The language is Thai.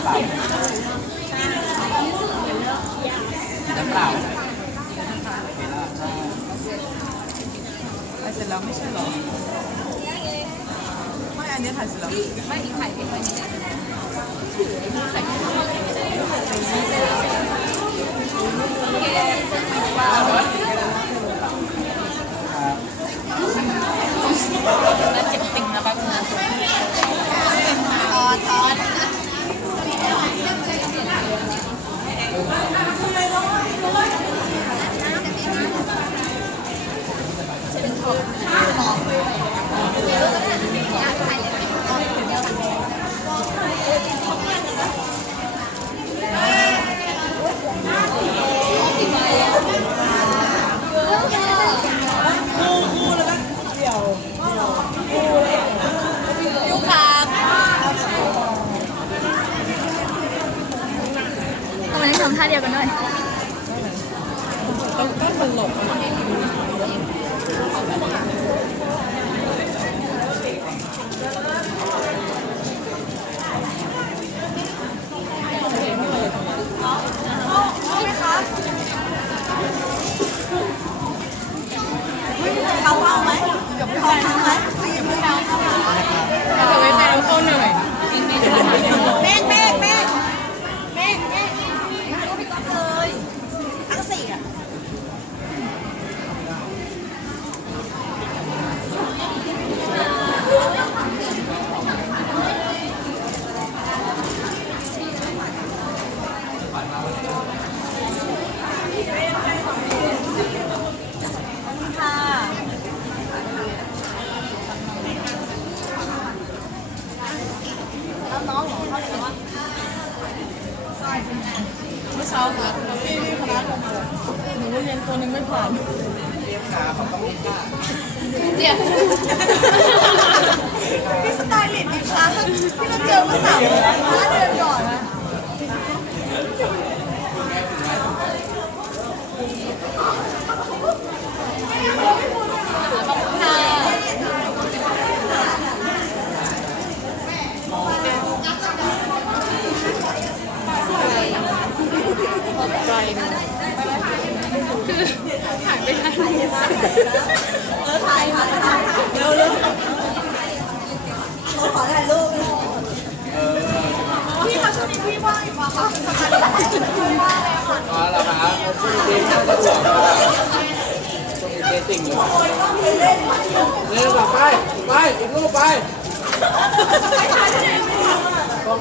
ำเปล่าน้ำเปล่าถ่ายเสร็จแล้วไม่ใช่หรอ ไม่อันนี้ถ่ายเสร็จแล้ว ไม่อีกไข่เป็นไว้นี่แหละแล้วเจ็บติ่งนะแป๊บนึงนะตอนตอน คู่คู่แล้วก็เดี่ยว ยูครับ ท่าเดียวกันด้วยต้องต้องหลบอะ เขาเอาไหมเขาทำไหม เอาไว้แต่เขาเหนื่อย เมฆเมฆเมฆเมฆเมฆรูปพี่ก๊อฟเลยทั้งสี่อะ เมื่อเช้าค่ะพี่พี่คณะโทรมาหนูเรียนตัวนึงไม่ผ่านเรียนขาเขาต้องเรียกขาเจียบ พี่สไตล์ลิสต์ดิคะที่เราเจอเมื่อสามเดือนห้าเดือนก่อนนะ หายไปทันเออถ่ายถ่ายถ่ายเร็วเร็วขอถ่ายรูปพี่คะช่วงนี้พี่ว่างอีกป่ะคะสบายดีว่างเลยค่ะอ๋อเหรอคะช่วงนี้น่าจะห่วงช่วงนี้เดทติ้งอยู่เร็วไปไปอีกรูปไปต้อง